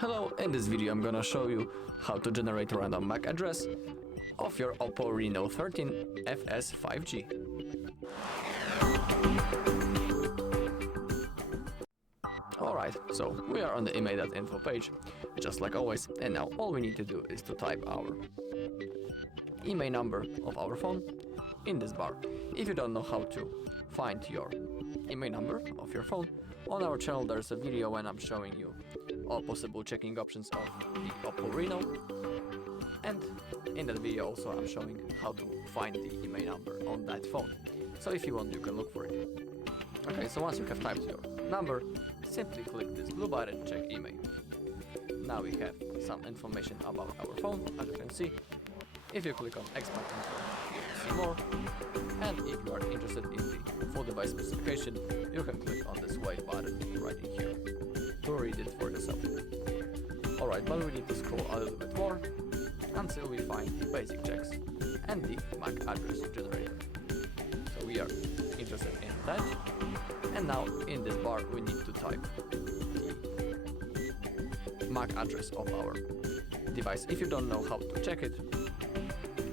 Hello, in this video I'm gonna show you how to generate a random MAC address of your OPPO Reno13 FS 5G. Alright, so we are on the IMEI.info page, just like always, and now all we need to do is to type our IMEI number of our phone in this bar. If you don't know how to find your IMEI number of your phone, on our channel there's a video when I'm showing you all possible checking options of the OPPO Reno, and in that video also I'm showing how to find the IMEI number on that phone. So if you want, you can look for it. Okay, so once you have typed your number, simply click this blue button, check IMEI. Now we have some information about our phone, as you can see. If you click on expand info, you can see more, and if you are interested in the full device specification, you can click on this white button right in here to read it for yourself. Alright, but we need to scroll a little bit more until we find the basic checks and the MAC address generator. So we are interested in that, and now in this bar we need to type the MAC address of our device. If you don't know how to check it,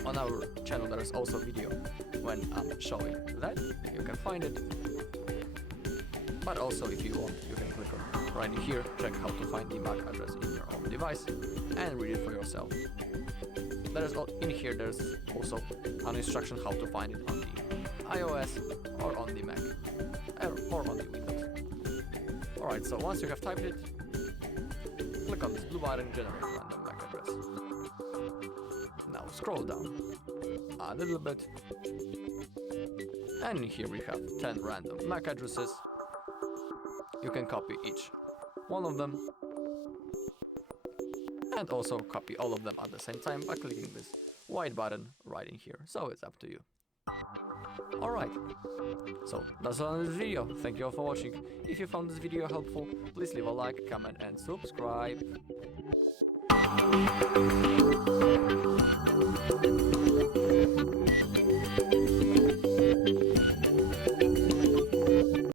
on our channel there is also a video when I'm showing that, you can find it. But also if you want, you can click on right here, check how to find the MAC address in your own device and read it for yourself. In here there's also an instruction how to find it on the iOS or on the Mac or on the Windows. Alright, so once you have typed it, click on this blue button, generate random MAC address. Now scroll down a little bit, and here we have 10 random MAC addresses. You can copy each one of them and also copy all of them at the same time by clicking this white button right in here, so it's up to you. Alright, so that's all in this video. Thank you all for watching. If you found this video helpful, please leave a like, comment and subscribe.